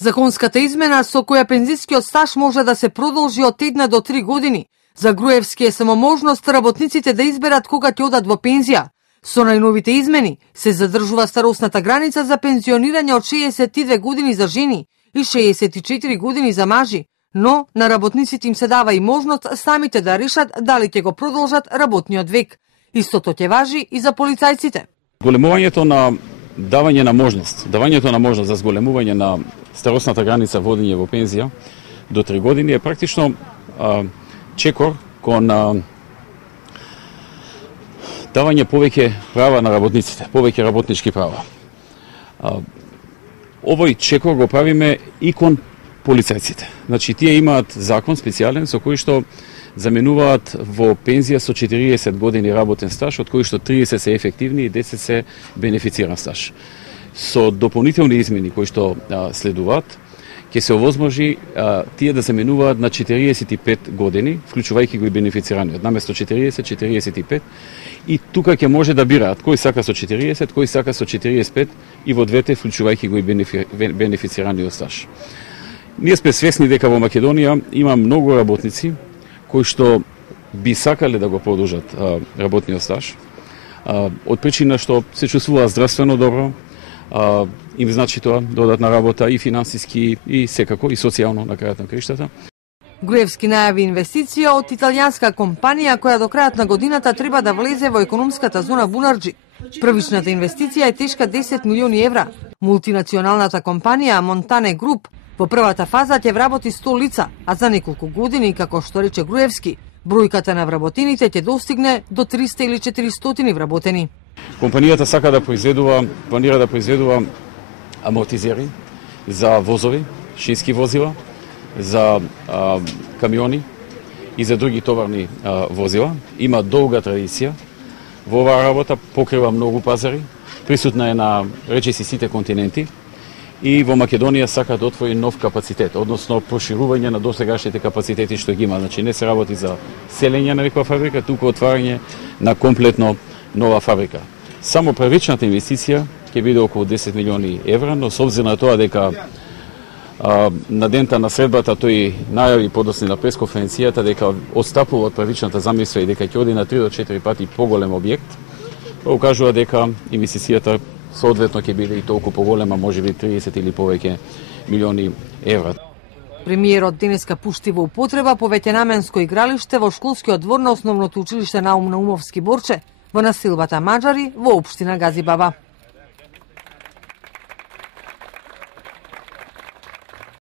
Законската измена со која пензискиот стаж може да се продолжи од 1 до 3 години, за Груевски е само можност работниците да изберат кога ќе одат во пензија. Со најновите измени се задржува старосната граница за пензионирање од 62 години за жени и 64 години за мажи, но на работниците им се дава и можност самите да решат дали ќе го продолжат работниот век. Истото ќе важи и за полицајците. Големувањето на давањето на можност за зголемување на старосната граница водење во пензија до 3 години е практично чекор кон давање повеќе права на работниците, повеќе работнички права. Овој чекор го правиме и кон полицајците. Значи, тие имаат закон специјален со кој што заменуваат во пензија со 40 години работен стаж, од кои што 30 се ефективни и 10 се бенефициран стаж. Со дополнителни измени кои што следуваат, ќе се овозможи тие да заменуваат на 45 години, вклучувајќи го и бенефицираниот, наместо 40, 45, и тука ќе може да бираат кој сака со 40, кој сака со 45 и во двете вклучувајќи го и бенефицираниот стаж. Ние сме свесни дека во Македонија има многу работници кои што би сакале да го продолжат работниот стаж, од причина што се чувствуваат здравствено добро, им значи тоа додатна работа и финансиски и секако и социјално на крајот на краиштата. Груевски најави инвестиција од италијанска компанија која до крајот на годината треба да влезе во економската зона Бунарџи. Првичната инвестиција е тешка 10 милиони евра. Мултинационалната компанија Монтане Груп во првата фаза ќе вработи 100 лица, а за неколку години, како што рече Груевски, бројката на вработените ќе достигне до 300 или 400 вработени. Компанијата сака да планира да произведува амортизери за возови, шински возила, за камиони и за други товарни возила. Има долга традиција во оваа работа, покрива многу пазари, присутна е на речиси сите континенти и во Македонија сака да отвори нов капацитет, односно проширување на досегашните капацитети што ги има. Значи не се работи за селење на некоја фабрика, туку отварање на комплетно нова фабрика. Само првичната инвестиција ќе биде околу 10 милиони евра, но со обзир на тоа дека на дента на средбата тој најави подоцна на пресконференцијата дека отстапува од првичната замисла и дека ќе оди на 3 до 4 пати поголем објект, укажува дека инвестицијата соодветно ќе биде и толку поголема, можеби 30 или повеќе милиони евра. Премиерот денеска пушти во употреба повеќенаменско игралиште во школскиот двор на основното училиште Наум Наумовски Борче во населбата Маџари во општина Газибаба.